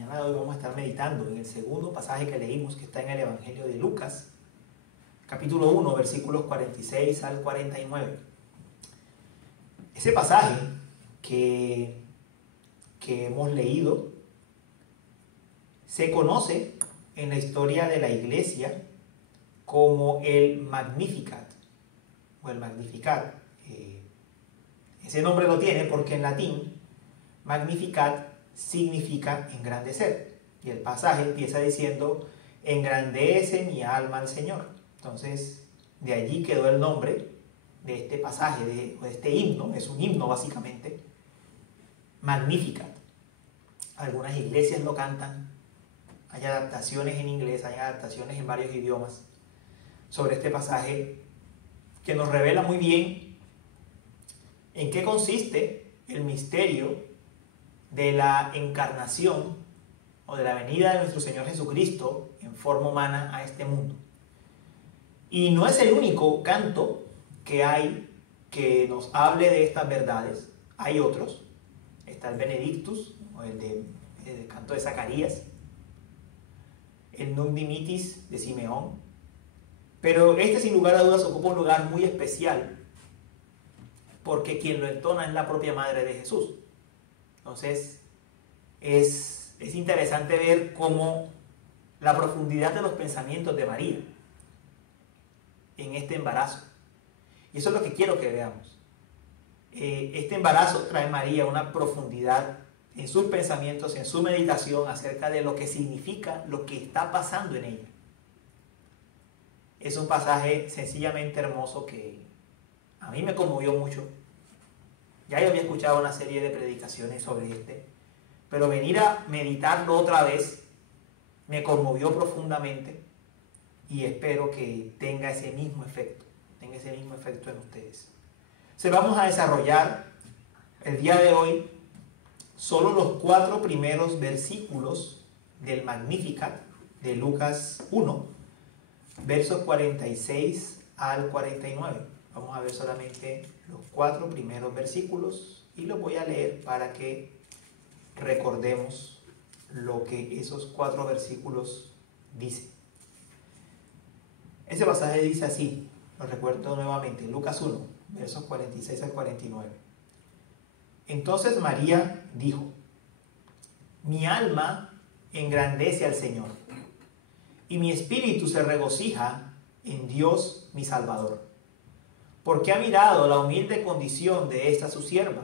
mañana de hoy vamos a estar meditando en el segundo pasaje que leímos, que está en el Evangelio de Lucas, capítulo 1, versículos 46 al 49. Ese pasaje que hemos leído se conoce en la historia de la iglesia como el Magnificat o el Magnificat. Ese nombre lo tiene porque en latín Magnificat significa engrandecer, y el pasaje empieza diciendo: engrandece mi alma al Señor. Entonces, de allí quedó el nombre de este pasaje, de este himno. Es un himno básicamente, Magnificat. Algunas iglesias lo cantan, hay adaptaciones en inglés, hay adaptaciones en varios idiomas sobre este pasaje que nos revela muy bien en qué consiste el misterio de la encarnación o de la venida de nuestro Señor Jesucristo en forma humana a este mundo. Y no es el único canto que hay que nos hable de estas verdades. Hay otros. Está el Benedictus, o el canto de Zacarías, el Nunc Dimittis de Simeón, pero este sin lugar a dudas ocupa un lugar muy especial porque quien lo entona es la propia Madre de Jesús. Entonces es interesante ver cómo la profundidad de los pensamientos de María en este embarazo, y eso es lo que quiero que veamos. Este embarazo trae a María una profundidad en sus pensamientos, en su meditación acerca de lo que significa lo que está pasando en ella. Es un pasaje sencillamente hermoso que a mí me conmovió mucho. Ya yo había escuchado una serie de predicaciones sobre este, pero venir a meditarlo otra vez me conmovió profundamente, y espero que tenga ese mismo efecto en ustedes. Se vamos a desarrollar el día de hoy solo los 4 primeros versículos del Magnificat de Lucas 1, versos 46 al 49. Vamos a ver solamente los 4 primeros versículos y los voy a leer para que recordemos lo que esos 4 versículos dicen. Ese pasaje dice así, lo recuerdo nuevamente, Lucas 1, versos 46 al 49. Entonces María dijo: mi alma engrandece al Señor, y mi espíritu se regocija en Dios mi Salvador, porque ha mirado la humilde condición de esta su sierva.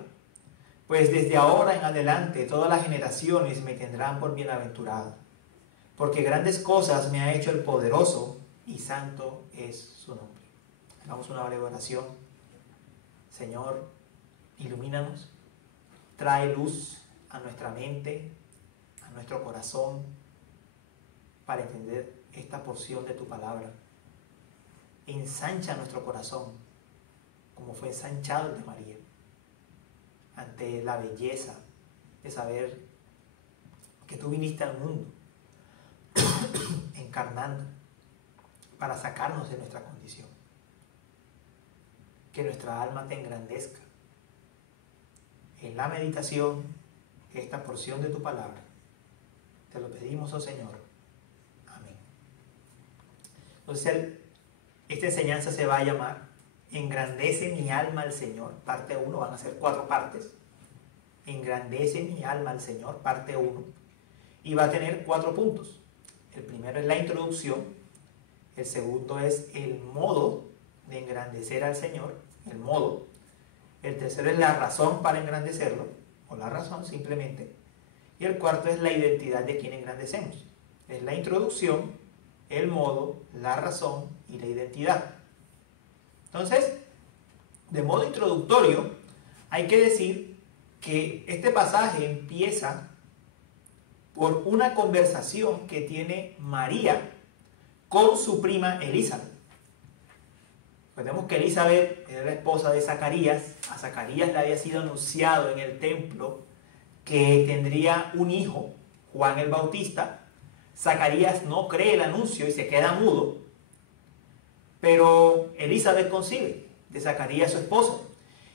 Pues desde ahora en adelante todas las generaciones me tendrán por bienaventurada, porque grandes cosas me ha hecho el poderoso, y santo es su nombre. Hagamos una breve oración. Señor, ilumínanos, trae luz a nuestra mente, a nuestro corazón, para entender esta porción de tu palabra. Ensancha nuestro corazón, como fue ensanchado el de María, ante la belleza de saber que tú viniste al mundo encarnando para sacarnos de nuestra condición. Que nuestra alma te engrandezca en la meditación de esta porción de tu palabra. Te lo pedimos, oh Señor. Amén. Entonces, esta enseñanza se va a llamar Engrandece mi alma al Señor, parte 1. Van a ser 4 partes. Engrandece mi alma al Señor, parte 1. Y va a tener 4 puntos. El primero es la introducción. El segundo es el modo de engrandecer al Señor, el modo. El tercero es la razón para engrandecerlo, o la razón simplemente. Y el cuarto es la identidad de quien engrandecemos. Es la introducción, el modo, la razón y la identidad. Entonces, de modo introductorio, hay que decir que este pasaje empieza por una conversación que tiene María con su prima Elizabeth. Recordemos que Elizabeth era la esposa de Zacarías. A Zacarías le había sido anunciado en el templo que tendría un hijo, Juan el Bautista. Zacarías no cree el anuncio y se queda mudo, pero Elizabeth concibe de Zacarías, su esposo.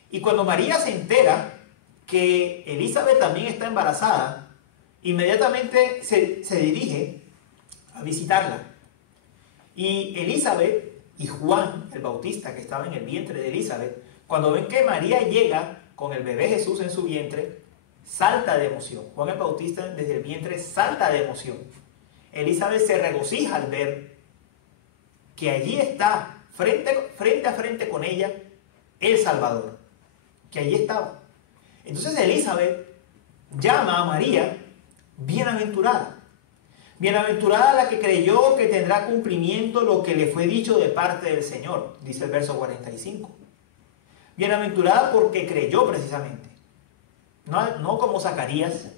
Y cuando María se entera que Elizabeth también está embarazada, inmediatamente se dirige a visitarla. Y Elizabeth y Juan, el Bautista, que estaba en el vientre de Elizabeth, cuando ven que María llega con el bebé Jesús en su vientre, salta de emoción. Juan el Bautista desde el vientre salta de emoción. Elizabeth se regocija al ver que allí está, frente a frente con ella, el Salvador, que allí estaba. Entonces Elizabeth llama a María bienaventurada. Bienaventurada la que creyó que tendrá cumplimiento lo que le fue dicho de parte del Señor, dice el verso 45. Bienaventurada porque creyó precisamente. No como Zacarías,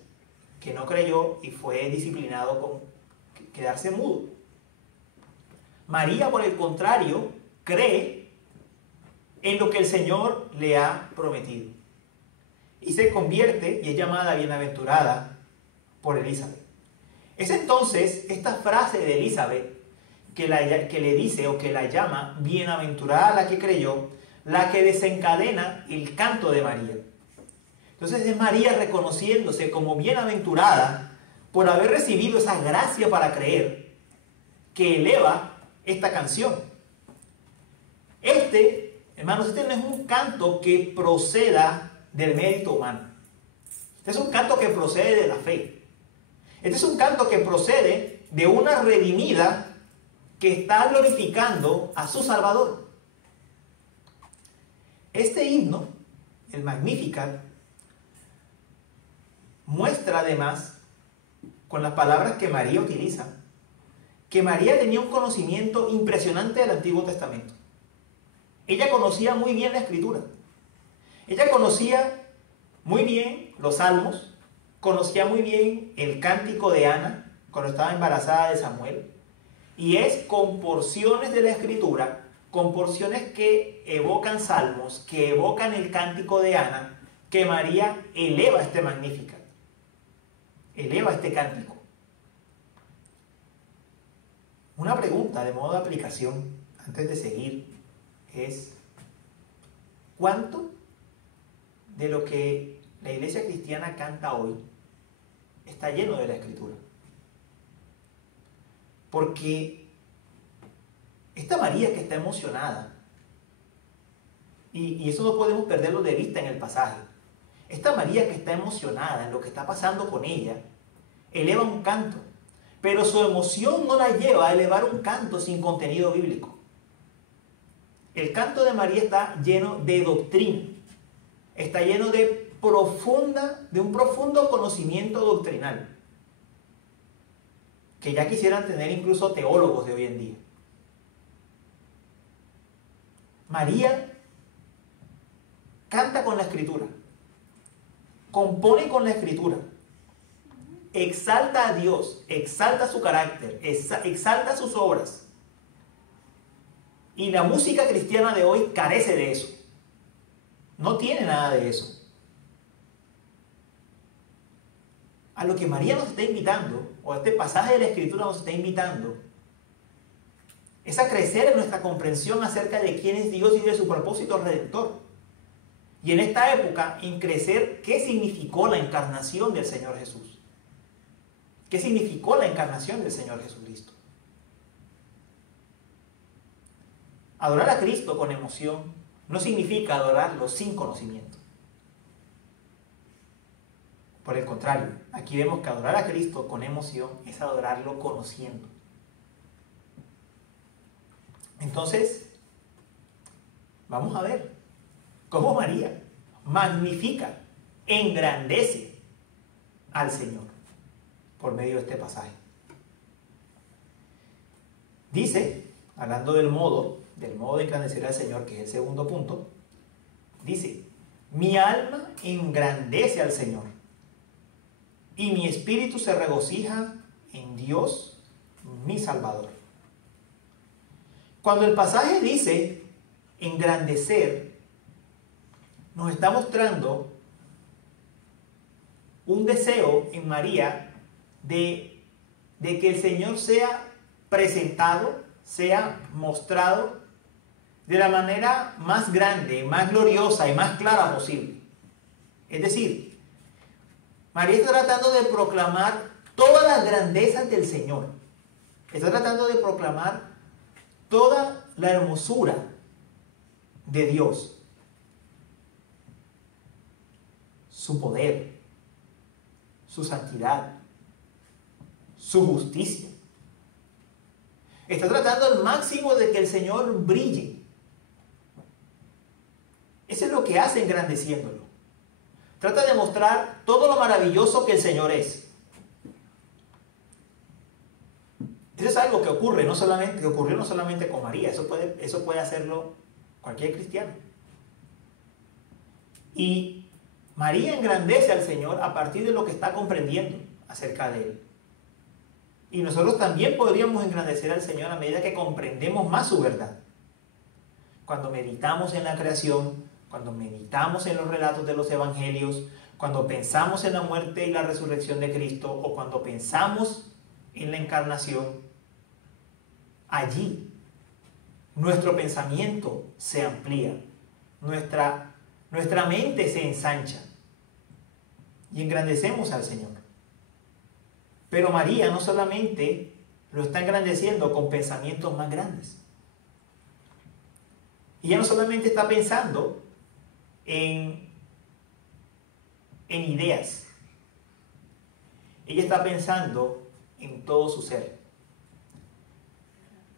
que no creyó y fue disciplinado con quedarse mudo. María, por el contrario, cree en lo que el Señor le ha prometido. Y se convierte y es llamada bienaventurada por Elizabeth. Es entonces esta frase de Elizabeth que le dice o que la llama bienaventurada la que creyó, la que desencadena el canto de María. Entonces es María reconociéndose como bienaventurada por haber recibido esa gracia para creer, que eleva esta canción. Hermanos, este no es un canto que proceda del mérito humano. Este es un canto que procede de la fe. Este es un canto que procede de una redimida que está glorificando a su Salvador. Este himno, el Magnificat, muestra además, con las palabras que María utiliza, que María tenía un conocimiento impresionante del Antiguo Testamento. Ella conocía muy bien la Escritura. Ella conocía muy bien los Salmos, conocía muy bien el cántico de Ana cuando estaba embarazada de Samuel, y es con porciones de la Escritura, con porciones que evocan Salmos, que evocan el cántico de Ana, que María eleva este Magnificat, eleva este cántico. Una pregunta de modo de aplicación, antes de seguir, es: ¿cuánto de lo que la iglesia cristiana canta hoy está lleno de la Escritura? Porque esta María que está emocionada, y eso no podemos perderlo de vista en el pasaje, esta María que está emocionada en lo que está pasando con ella, eleva un canto, pero su emoción no la lleva a elevar un canto sin contenido bíblico. El canto de María está lleno de doctrina, está lleno de un profundo conocimiento doctrinal, que ya quisieran tener incluso teólogos de hoy en día. María canta con la Escritura, compone con la Escritura, exalta a Dios, exalta su carácter, exalta sus obras. Y la música cristiana de hoy carece de eso. No tiene nada de eso. A lo que María nos está invitando, o este pasaje de la Escritura nos está invitando, es a crecer en nuestra comprensión acerca de quién es Dios y de su propósito redentor. Y en esta época, en crecer qué significó la encarnación del Señor Jesús. ¿Qué significó la encarnación del Señor Jesucristo? Adorar a Cristo con emoción no significa adorarlo sin conocimiento. Por el contrario, aquí vemos que adorar a Cristo con emoción es adorarlo conociendo. Entonces, vamos a ver cómo María magnifica, engrandece al Señor por medio de este pasaje. Dice, hablando del modo de engrandecer al Señor, que es el segundo punto, dice: mi alma engrandece al Señor y mi espíritu se regocija en Dios, mi Salvador. Cuando el pasaje dice engrandecer, nos está mostrando un deseo en María de que el Señor sea presentado, sea mostrado de la manera más grande, más gloriosa y más clara posible. Es decir, María está tratando de proclamar todas las grandezas del Señor. Está tratando de proclamar toda la hermosura de Dios. Su poder, su santidad, su justicia. Está tratando al máximo de que el Señor brille. Eso es lo que hace engrandeciéndolo. Trata de mostrar todo lo maravilloso que el Señor es. Eso es algo que ocurrió no solamente con María, eso puede hacerlo cualquier cristiano. Y María engrandece al Señor a partir de lo que está comprendiendo acerca de Él. Y nosotros también podríamos engrandecer al Señor a medida que comprendemos más su verdad. Cuando meditamos en la creación, cuando meditamos en los relatos de los evangelios, cuando pensamos en la muerte y la resurrección de Cristo, o cuando pensamos en la encarnación, allí nuestro pensamiento se amplía, nuestra mente se ensancha y engrandecemos al Señor. Pero María no solamente lo está engrandeciendo con pensamientos más grandes. Ella no solamente está pensando en ideas. Ella está pensando en todo su ser.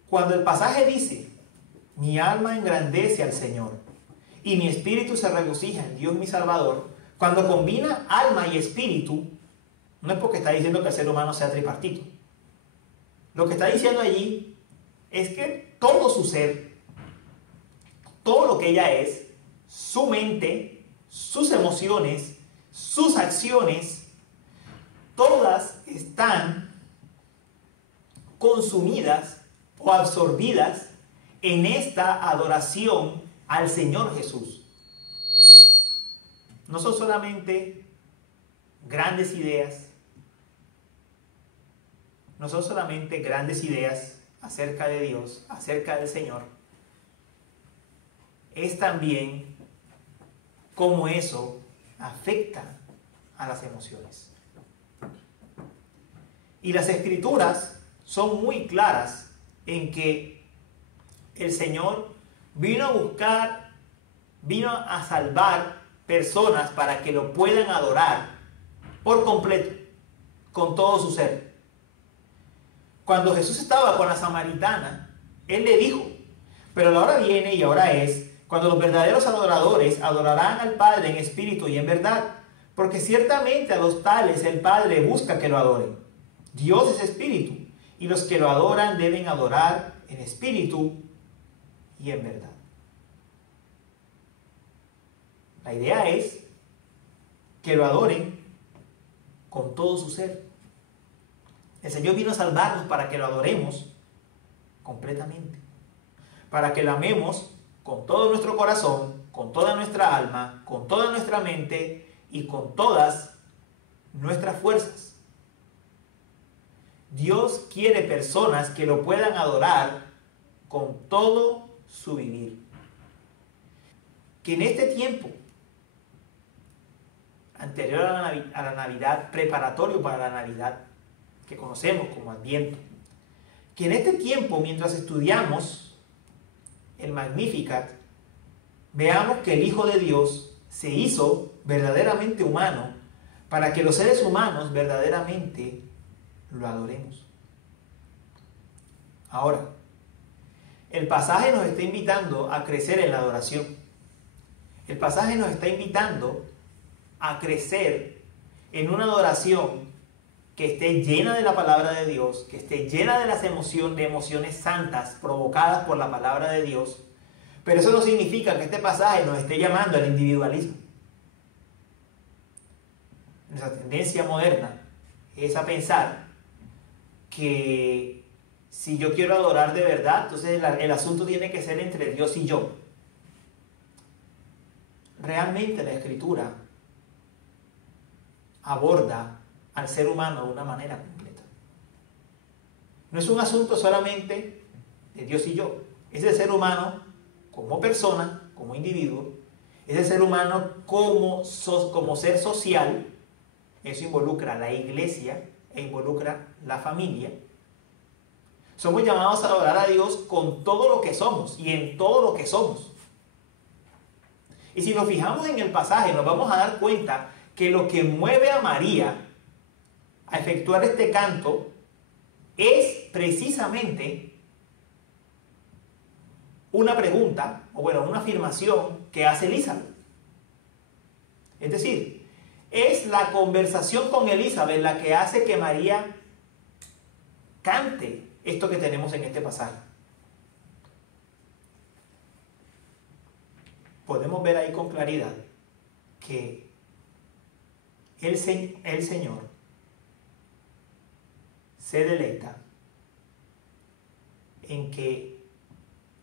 Cuando el pasaje dice, mi alma engrandece al Señor y mi espíritu se regocija en Dios mi Salvador, cuando combina alma y espíritu, no es porque está diciendo que el ser humano sea tripartito. Lo que está diciendo allí es que todo su ser, todo lo que ella es, su mente, sus emociones, sus acciones, todas están consumidas o absorbidas en esta adoración al Señor Jesús. No son solamente grandes ideas, no son solamente grandes ideas acerca de Dios, acerca del Señor. Es también cómo eso afecta a las emociones. Y las Escrituras son muy claras en que el Señor vino a salvar personas para que lo puedan adorar por completo, con todo su ser. Cuando Jesús estaba con la samaritana, Él le dijo, pero la hora viene y ahora es, cuando los verdaderos adoradores adorarán al Padre en espíritu y en verdad, porque ciertamente a los tales el Padre busca que lo adoren. Dios es espíritu, y los que lo adoran deben adorar en espíritu y en verdad. La idea es que lo adoren con todo su ser. El Señor vino a salvarnos para que lo adoremos completamente, para que lo amemos con todo nuestro corazón, con toda nuestra alma, con toda nuestra mente y con todas nuestras fuerzas. Dios quiere personas que lo puedan adorar con todo su vivir. Que en este tiempo anterior a la Navidad, preparatorio para la Navidad, que conocemos como Adviento, que en este tiempo, mientras estudiamos el Magnificat, veamos que el Hijo de Dios se hizo verdaderamente humano para que los seres humanos verdaderamente lo adoremos. Ahora, el pasaje nos está invitando a crecer en la adoración. El pasaje nos está invitando a crecer en una adoración que esté llena de la palabra de Dios, que esté llena de las emociones santas provocadas por la palabra de Dios. Pero eso no significa que este pasaje nos esté llamando al individualismo. Nuestra tendencia moderna es a pensar que si yo quiero adorar de verdad, entonces el asunto tiene que ser entre Dios y yo. Realmente la Escritura aborda al ser humano de una manera completa. No es un asunto solamente de Dios y yo. Es el ser humano como persona, como individuo. Es el ser humano como ser social eso involucra la iglesia e involucra la familia. Somos llamados a adorar a Dios con todo lo que somos y en todo lo que somos. Y si nos fijamos en el pasaje, nos vamos a dar cuenta que lo que mueve a María a efectuar este canto es precisamente una pregunta, o bueno, una afirmación que hace Elizabeth. Es decir, es la conversación con Elizabeth la que hace que María cante esto que tenemos en este pasaje. Podemos ver ahí con claridad que el Señor se deleita en que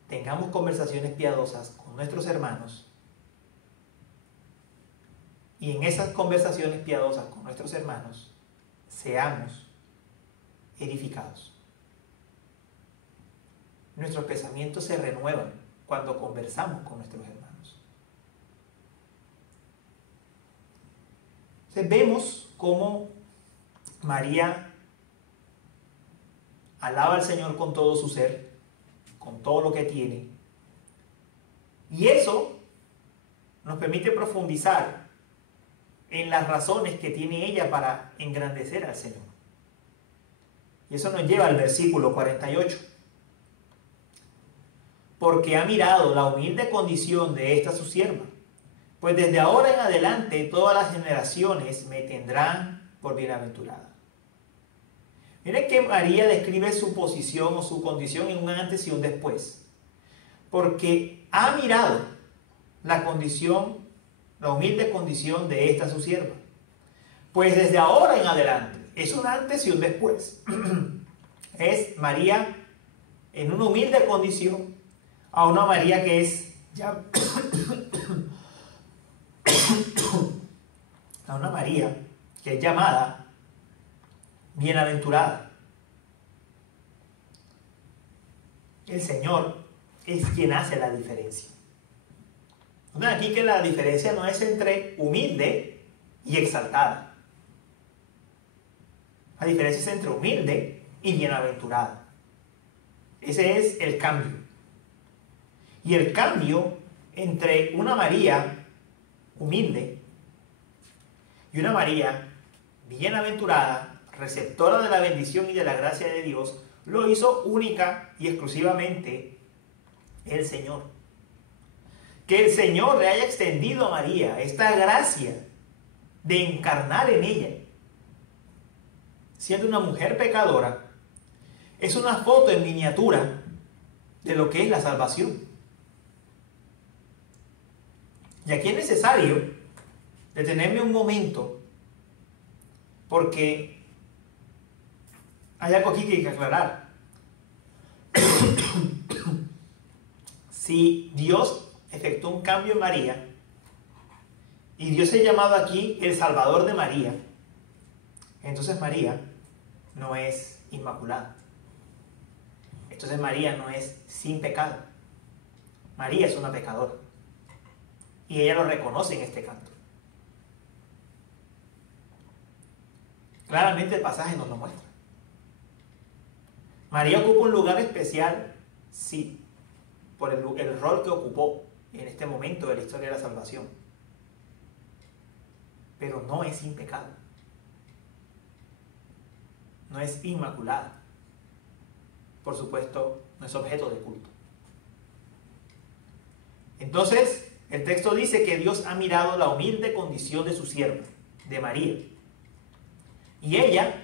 tengamos conversaciones piadosas con nuestros hermanos y en esas conversaciones piadosas con nuestros hermanos seamos edificados. Nuestros pensamientos se renuevan cuando conversamos con nuestros hermanos. Entonces vemos cómo María alaba al Señor con todo su ser, con todo lo que tiene. Y eso nos permite profundizar en las razones que tiene ella para engrandecer al Señor. Y eso nos lleva al versículo 48. Porque ha mirado la humilde condición de esta su sierva, pues desde ahora en adelante todas las generaciones me tendrán por bienaventurada. Miren que María describe su posición o su condición en un antes y un después. Porque ha mirado la condición, la humilde condición de esta su sierva. Pues desde ahora en adelante, es un antes y un después. Es María en una humilde condición a una María que es ya a una María que es llamada bienaventurada. El Señor es quien hace la diferencia. Noten aquí que la diferencia no es entre humilde y exaltada. La diferencia es entre humilde y bienaventurada. Ese es el cambio. Y el cambio entre una María humilde y una María bienaventurada, receptora de la bendición y de la gracia de Dios, lo hizo única y exclusivamente el Señor. Que el Señor le haya extendido a María esta gracia de encarnar en ella, siendo una mujer pecadora, es una foto en miniatura de lo que es la salvación. Y aquí es necesario detenerme un momento, porque hay algo aquí que hay que aclarar. Si Dios efectuó un cambio en María, y Dios es llamado aquí el Salvador de María, entonces María no es inmaculada. Entonces María no es sin pecado. María es una pecadora. Y ella lo reconoce en este canto. Claramente el pasaje nos lo muestra. María ocupa un lugar especial, sí, por el rol que ocupó en este momento de la historia de la salvación. Pero no es sin pecado. No es inmaculada. Por supuesto, no es objeto de culto. Entonces, el texto dice que Dios ha mirado la humilde condición de su sierva, de María. Y ella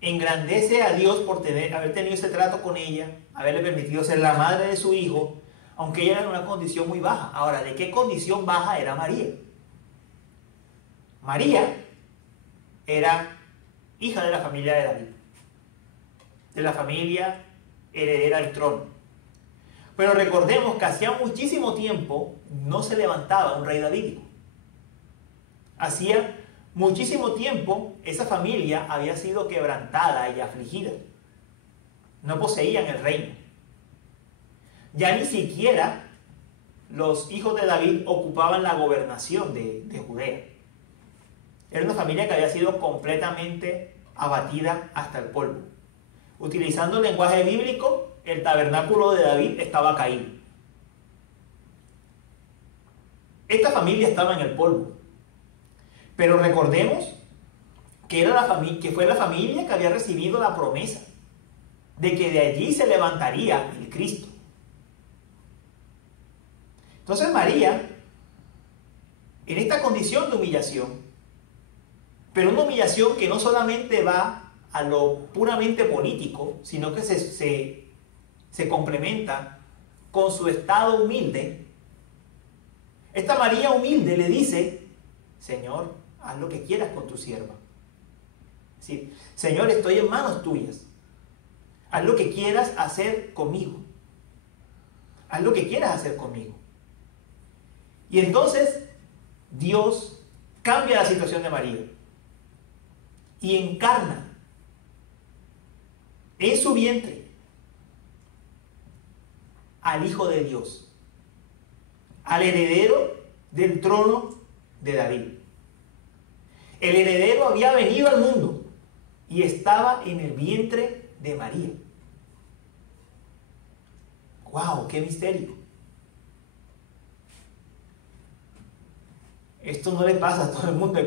engrandece a Dios por haber tenido ese trato con ella, haberle permitido ser la madre de su hijo, aunque ella era en una condición muy baja. Ahora, ¿de qué condición baja era María? María era hija de la familia de David, de la familia heredera del trono. Pero recordemos que hacía muchísimo tiempo no se levantaba un rey davídico. Hacía muchísimo tiempo esa familia había sido quebrantada y afligida. No poseían el reino. Ya ni siquiera los hijos de David ocupaban la gobernación de Judea. Era una familia que había sido completamente abatida hasta el polvo. Utilizando el lenguaje bíblico, el tabernáculo de David estaba caído. Esta familia estaba en el polvo. Pero recordemos que fue la familia que había recibido la promesa de que de allí se levantaría el Cristo. Entonces María, en esta condición de humillación, pero una humillación que no solamente va a lo puramente político, sino que se complementa con su estado humilde. Esta María humilde le dice: Señor, haz lo que quieras con tu sierva. Es decir, Señor, estoy en manos tuyas. Haz lo que quieras hacer conmigo. Haz lo que quieras hacer conmigo. Y entonces Dios cambia la situación de María y encarna en su vientre al Hijo de Dios, al heredero del trono de David. El heredero había venido al mundo y estaba en el vientre de María. ¡Wow! ¡Qué misterio! Esto no le pasa a todo el mundo.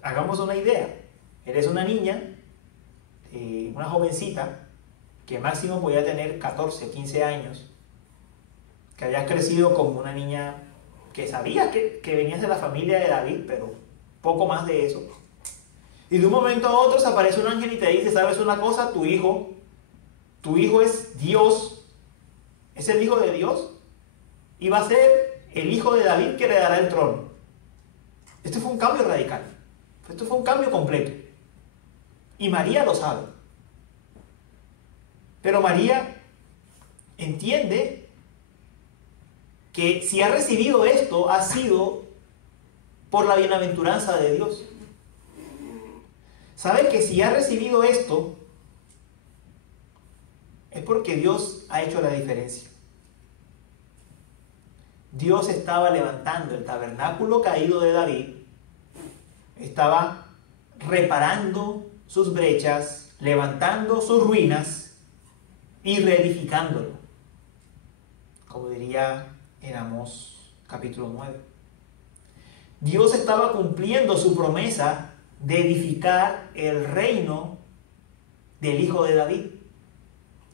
Hagamos una idea. Eres una niña, una jovencita, que máximo podía tener 14, 15 años, que habías crecido como una niña que sabías que venías de la familia de David, pero poco más de eso. Y de un momento a otro se aparece un ángel y te dice: ¿sabes una cosa? Tu hijo es Dios, es el Hijo de Dios, y va a ser el hijo de David que heredará el trono. Esto fue un cambio radical. Esto fue un cambio completo. Y María lo sabe. Pero María entiende que si ha recibido esto, ha sido por la bienaventuranza de Dios. Sabe que si ha recibido esto, es porque Dios ha hecho la diferencia. Dios estaba levantando el tabernáculo caído de David, estaba reparando sus brechas, levantando sus ruinas y reedificándolo, como diría en Amós capítulo 9. Dios estaba cumpliendo su promesa de edificar el reino del Hijo de David,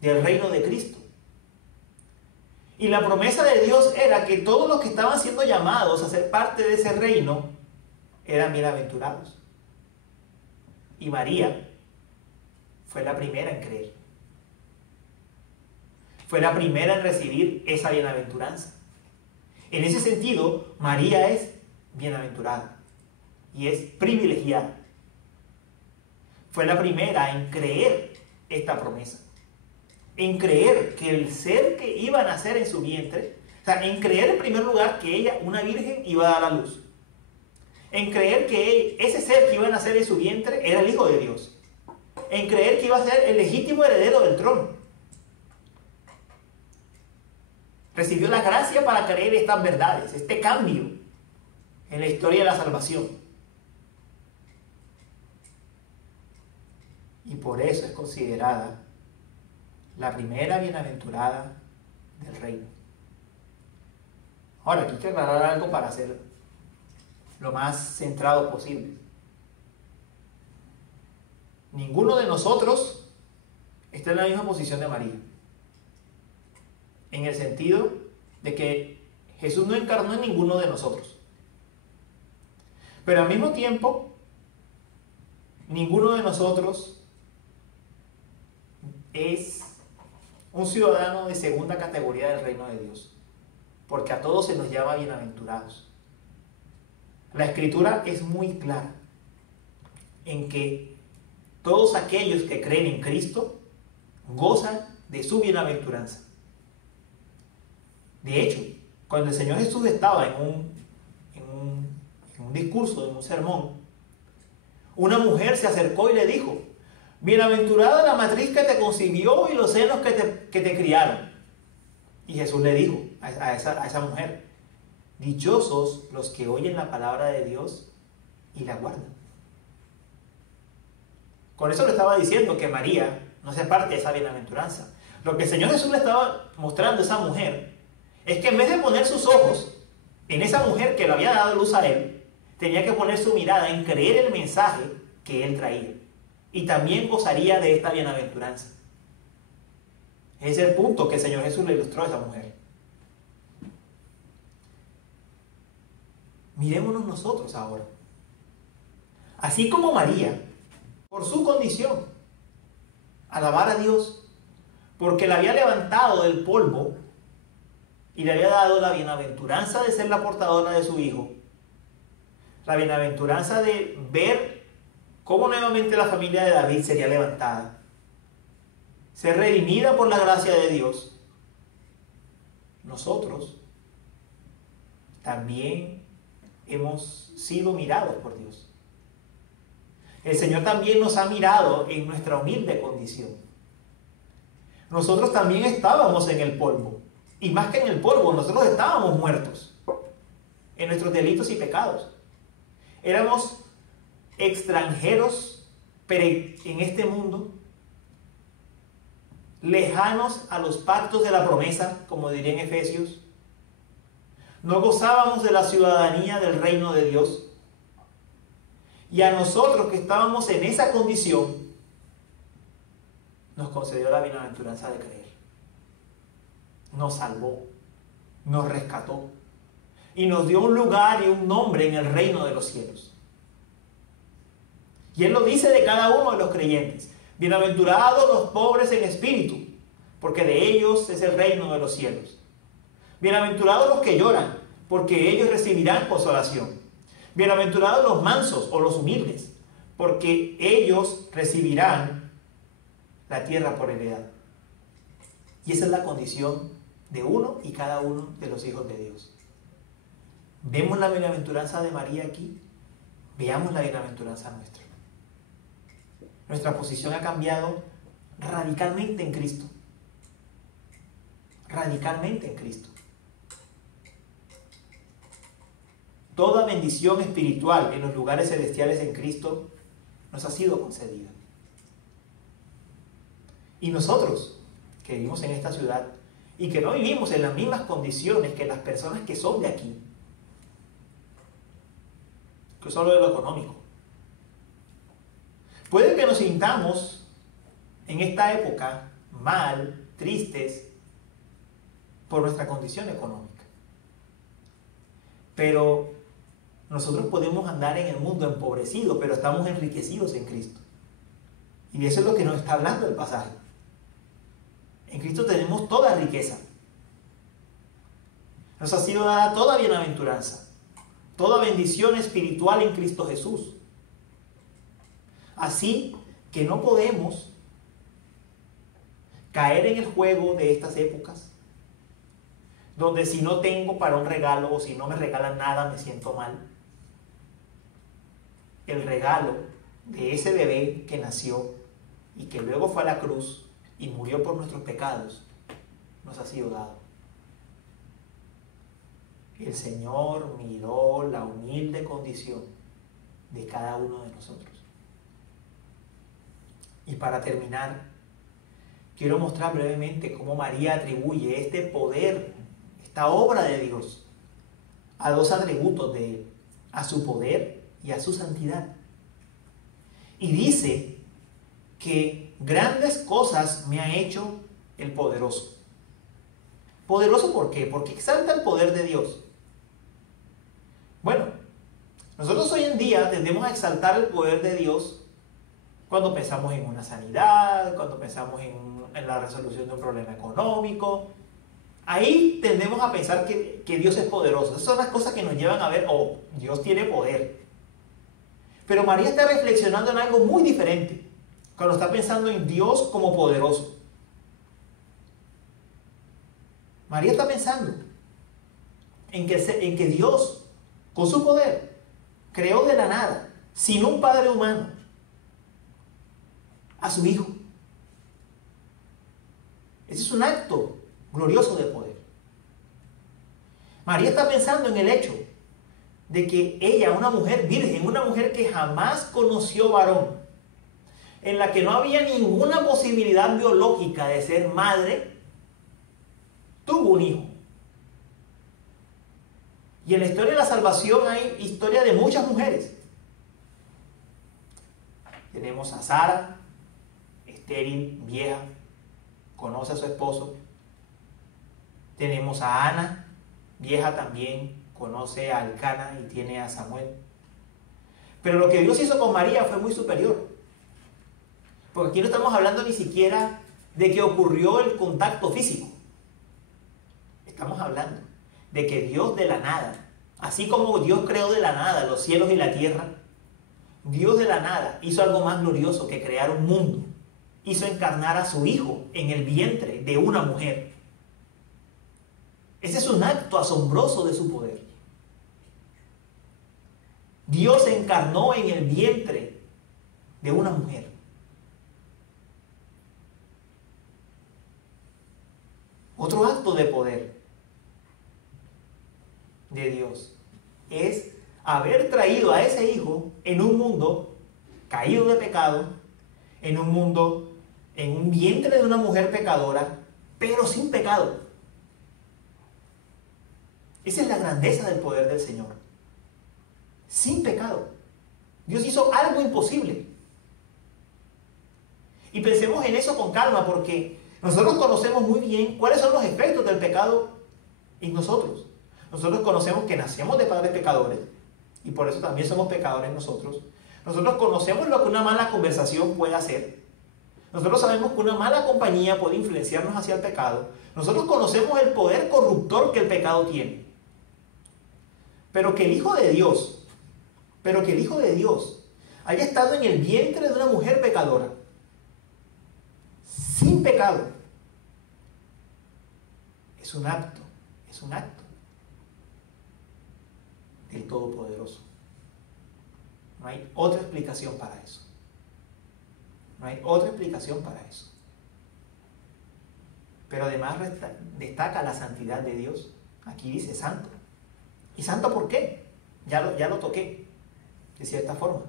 del reino de Cristo. Y la promesa de Dios era que todos los que estaban siendo llamados a ser parte de ese reino eran bienaventurados. Y María fue la primera en creer. Fue la primera en recibir esa bienaventuranza. En ese sentido, María es bienaventurada y es privilegiada. Fue la primera en creer esta promesa. En creer que el ser que iba a nacer en su vientre, o sea, en creer en primer lugar que ella, una virgen, iba a dar a luz. En creer que ese ser que iba a nacer en su vientre era el Hijo de Dios. En creer que iba a ser el legítimo heredero del trono. Recibió la gracia para creer estas verdades, este cambio en la historia de la salvación. Y por eso es considerada la primera bienaventurada del reino. Ahora, aquí hay que aclarar algo para ser lo más centrado posible. Ninguno de nosotros está en la misma posición de María. En el sentido de que Jesús no encarnó en ninguno de nosotros. Pero al mismo tiempo, ninguno de nosotros es un ciudadano de segunda categoría del reino de Dios, porque a todos se nos llama bienaventurados. La Escritura es muy clara en que todos aquellos que creen en Cristo gozan de su bienaventuranza. De hecho, cuando el Señor Jesús estaba en un discurso, en un sermón, una mujer se acercó y le dijo: bienaventurada la matriz que te concibió y los senos que te criaron. Y Jesús le dijo a esa mujer: dichosos los que oyen la palabra de Dios y la guarda. Con eso le estaba diciendo que María no hace parte de esa bienaventuranza. Lo que el Señor Jesús le estaba mostrando a esa mujer es que en vez de poner sus ojos en esa mujer que le había dado luz a él, tenía que poner su mirada en creer el mensaje que él traía. Y también gozaría de esta bienaventuranza. Ese es el punto que el Señor Jesús le ilustró a esa mujer. Mirémonos nosotros ahora. Así como María, por su condición, alabar a Dios, porque la había levantado del polvo y le había dado la bienaventuranza de ser la portadora de su hijo, la bienaventuranza de ver cómo nuevamente la familia de David sería levantada, ser redimida por la gracia de Dios. Nosotros también hemos sido mirados por Dios. El Señor también nos ha mirado en nuestra humilde condición. Nosotros también estábamos en el polvo. Y más que en el polvo, nosotros estábamos muertos en nuestros delitos y pecados. Éramos extranjeros en este mundo, lejanos a los pactos de la promesa, como diría en Efesios. No gozábamos de la ciudadanía del reino de Dios. Y a nosotros que estábamos en esa condición, nos concedió la bienaventuranza de creer. Nos salvó, nos rescató y nos dio un lugar y un nombre en el reino de los cielos. Y Él lo dice de cada uno de los creyentes: bienaventurados los pobres en espíritu, porque de ellos es el reino de los cielos. Bienaventurados los que lloran, porque ellos recibirán consolación. Bienaventurados los mansos o los humildes, porque ellos recibirán la tierra por heredad. Y esa es la condición de uno y cada uno de los hijos de Dios. ¿Vemos la bienaventuranza de María aquí? Veamos la bienaventuranza nuestra. Nuestra posición ha cambiado radicalmente en Cristo. Radicalmente en Cristo. Toda bendición espiritual en los lugares celestiales en Cristo nos ha sido concedida. Y nosotros, que vivimos en esta ciudad y que no vivimos en las mismas condiciones que las personas que son de aquí, que solo de lo económico, puede que nos sintamos en esta época mal, tristes, por nuestra condición económica. Pero nosotros podemos andar en el mundo empobrecido, pero estamos enriquecidos en Cristo. Y eso es lo que nos está hablando el pasaje. En Cristo tenemos toda riqueza. Nos ha sido dada toda bienaventuranza, toda bendición espiritual en Cristo Jesús. Así que no podemos caer en el juego de estas épocas, donde si no tengo para un regalo o si no me regalan nada me siento mal. El regalo de ese bebé que nació y que luego fue a la cruz y murió por nuestros pecados nos ha sido dado. El Señor miró la humilde condición de cada uno de nosotros. Y para terminar, quiero mostrar brevemente cómo María atribuye este poder, esta obra de Dios, a dos atributos de Él: a su poder y a su santidad. Y dice que grandes cosas me ha hecho el poderoso. ¿Poderoso por qué? Porque exalta el poder de Dios. Bueno, nosotros hoy en día tendemos a exaltar el poder de Dios cuando pensamos en una sanidad, cuando pensamos en la resolución de un problema económico. Ahí tendemos a pensar que Dios es poderoso. Esas son las cosas que nos llevan a ver, oh, Dios tiene poder. Pero María está reflexionando en algo muy diferente cuando está pensando en Dios como poderoso. María está pensando en que Dios, con su poder, creó de la nada, sin un padre humano, a su Hijo. Ese es un acto glorioso de poder. María está pensando en el hecho de que ella, una mujer virgen, una mujer que jamás conoció varón, en la que no había ninguna posibilidad biológica de ser madre, tuvo un hijo. Y en la historia de la salvación hay historia de muchas mujeres. Tenemos a Sara, estéril, vieja, conoce a su esposo. Tenemos a Ana, vieja también, conoce a Elcana y tiene a Samuel. Pero lo que Dios hizo con María fue muy superior. Porque aquí no estamos hablando ni siquiera de que ocurrió el contacto físico. Estamos hablando de que Dios de la nada, así como Dios creó de la nada los cielos y la tierra, Dios de la nada hizo algo más glorioso que crear un mundo. Hizo encarnar a su Hijo en el vientre de una mujer. Ese es un acto asombroso de su poder. Dios se encarnó en el vientre de una mujer. Otro acto de poder de Dios es haber traído a ese Hijo en un mundo caído de pecado, en un mundo, en un vientre de una mujer pecadora, pero sin pecado. Esa es la grandeza del poder del Señor. Sin pecado. Dios hizo algo imposible. Y pensemos en eso con calma, porque nosotros conocemos muy bien cuáles son los efectos del pecado en nosotros. Nosotros conocemos que nacemos de padres pecadores, y por eso también somos pecadores nosotros. Nosotros conocemos lo que una mala conversación puede hacer. Nosotros sabemos que una mala compañía puede influenciarnos hacia el pecado. Nosotros conocemos el poder corruptor que el pecado tiene. Pero que el Hijo de Dios haya estado en el vientre de una mujer pecadora, sin pecado, es un acto del Todopoderoso. No hay otra explicación para eso. No hay otra explicación para eso. Pero además destaca la santidad de Dios. Aquí dice santo. ¿Y santo por qué? Ya lo toqué, de cierta forma.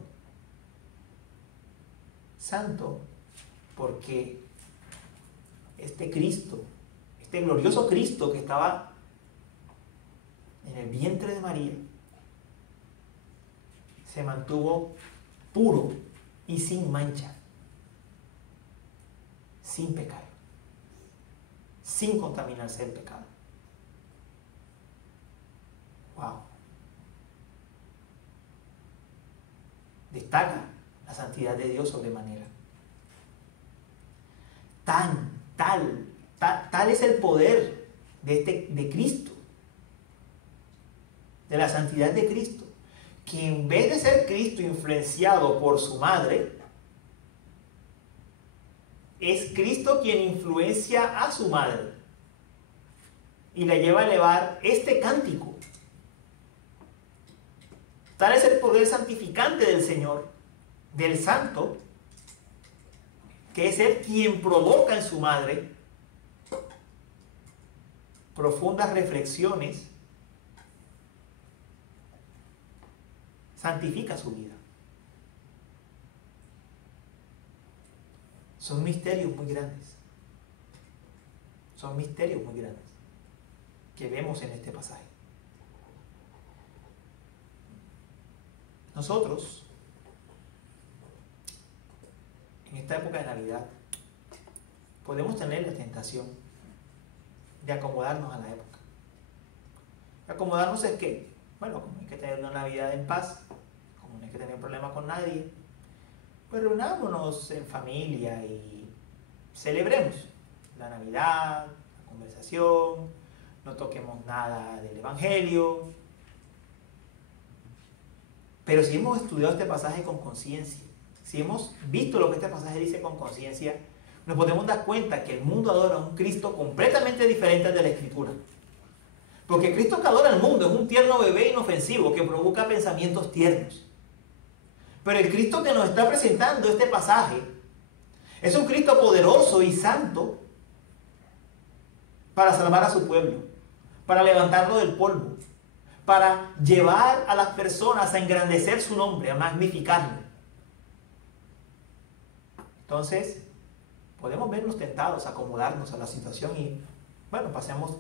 Santo porque este Cristo, este glorioso Cristo que estaba en el vientre de María, se mantuvo puro y sin mancha, sin pecado, sin contaminarse del pecado. Wow. Destaca la santidad de Dios sobremanera. Tal es el poder de Cristo, de la santidad de Cristo, que en vez de ser Cristo influenciado por su madre, es Cristo quien influencia a su madre y la lleva a elevar este cántico. Tal es el poder santificante del Señor, del Santo, que es Él quien provoca en su madre profundas reflexiones, santifica su vida. Son misterios muy grandes. Son misterios muy grandes que vemos en este pasaje. Nosotros, en esta época de Navidad, podemos tener la tentación de acomodarnos a la época. Acomodarnos es que, bueno, como hay que tener una Navidad en paz, como no hay que tener problemas con nadie, pues reunámonos en familia y celebremos la Navidad, la conversación, no toquemos nada del Evangelio. Pero si hemos estudiado este pasaje con conciencia, si hemos visto lo que este pasaje dice con conciencia, nos podemos dar cuenta que el mundo adora a un Cristo completamente diferente al de la Escritura. Porque el Cristo que adora al mundo es un tierno bebé inofensivo que provoca pensamientos tiernos. Pero el Cristo que nos está presentando este pasaje es un Cristo poderoso y santo para salvar a su pueblo, para levantarlo del polvo, para llevar a las personas a engrandecer su nombre, a magnificarlo. Entonces, podemos vernos tentados a acomodarnos a la situación y, bueno, pasemos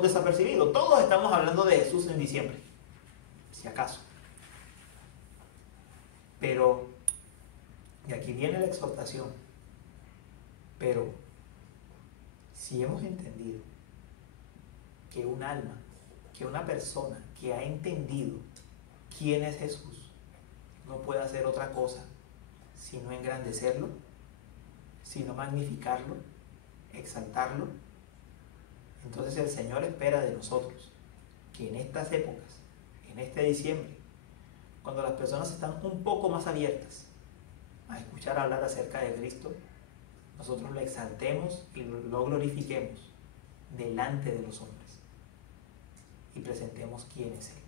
desapercibido. Todos estamos hablando de Jesús en diciembre, si acaso. Pero, y aquí viene la exhortación, pero si hemos entendido que un alma, que una persona que ha entendido quién es Jesús, no puede hacer otra cosa sino engrandecerlo, sino magnificarlo, exaltarlo, entonces el Señor espera de nosotros que en estas épocas, en este diciembre, cuando las personas están un poco más abiertas a escuchar hablar acerca de Cristo, nosotros lo exaltemos y lo glorifiquemos delante de los hombres y presentemos quién es Él.